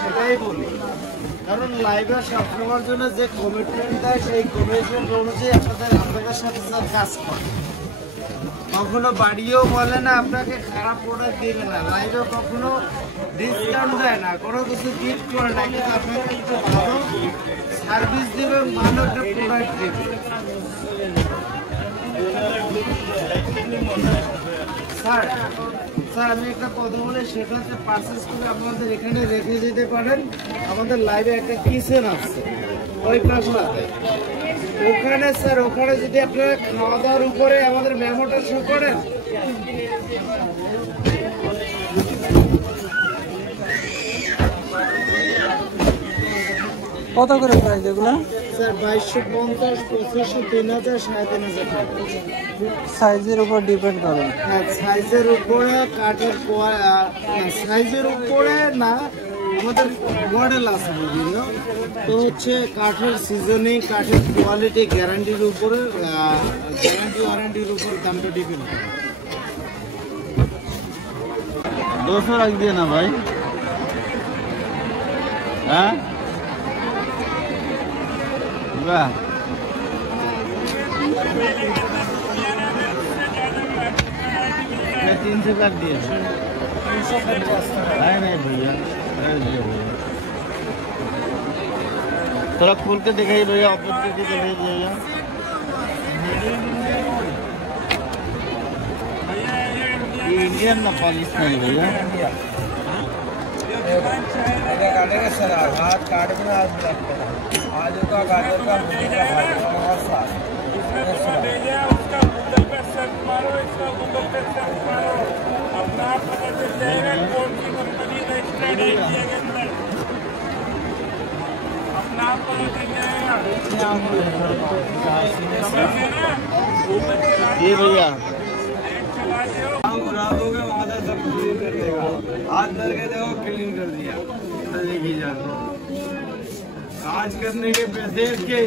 সেটাই বলি, কারণ লাইভে সবসময়ের জন্য যে কমিটমেন্ট দেয় সেই কমিটমেন্ট অনুযায়ী আপনাদের সাথে কাজ করে। কখনো বাড়িও বলে না, আপনাকে খারাপ প্রোডাক্ট দিবে না, লাইভে কখনো ডিসকাউন্ট দেয় না, কোনো কিছু গিফট করে না, কিন্তু আপনাকে একটু ভালো সার্ভিস দেবে, ভালো একটা প্রোডাক্ট দেবে। স্যার আমি একটা কথা বলি, সেটা হচ্ছে পারচেস করে আপনাদের এখানে রেখে যেতে পারেন। আমাদের লাইভে একটা কিচেন আছে ওই পাশটাতে, ওখানে স্যার ওখানে যদি আপনারা খাওয়া দাওয়ার উপরে আমাদের মেমোটা শো করেন, কত করে প্রাইস এগুলো? স্যার 2250, 2500, 3000, 3500 টাকা। সাইজের উপর ডিপেন্ড করে। হ্যাঁ, সাইজের উপরে, কাঠের সাইজের উপরে না, আমাদের মডেল আছে বিভিন্ন, তো হচ্ছে কাঠের সিজনিং, কাঠের কোয়ালিটি, গ্যারান্টির উপরে, গ্যারান্টি ওয়ারেন্টির উপর দামটা ডিপেন্ড করে। 200 रख दिया ना भाई। हाँ वाह, 300 कर दिया। नहीं भैया, थोड़ा खोल के दिखाइए भैया, ऑफर करके दिखाइए भैया। ये इंडियन ना पाकिस्तानी भैया। सर हाथ काट में आलू का, गाजर का, मूली का, और साथ ये भैया उड़ा दोगे वहां से सब क्लीन कर देगा। हाथ धर के देखो, क्लीन कर दिया। देखिए जाते आज करने के पैसे के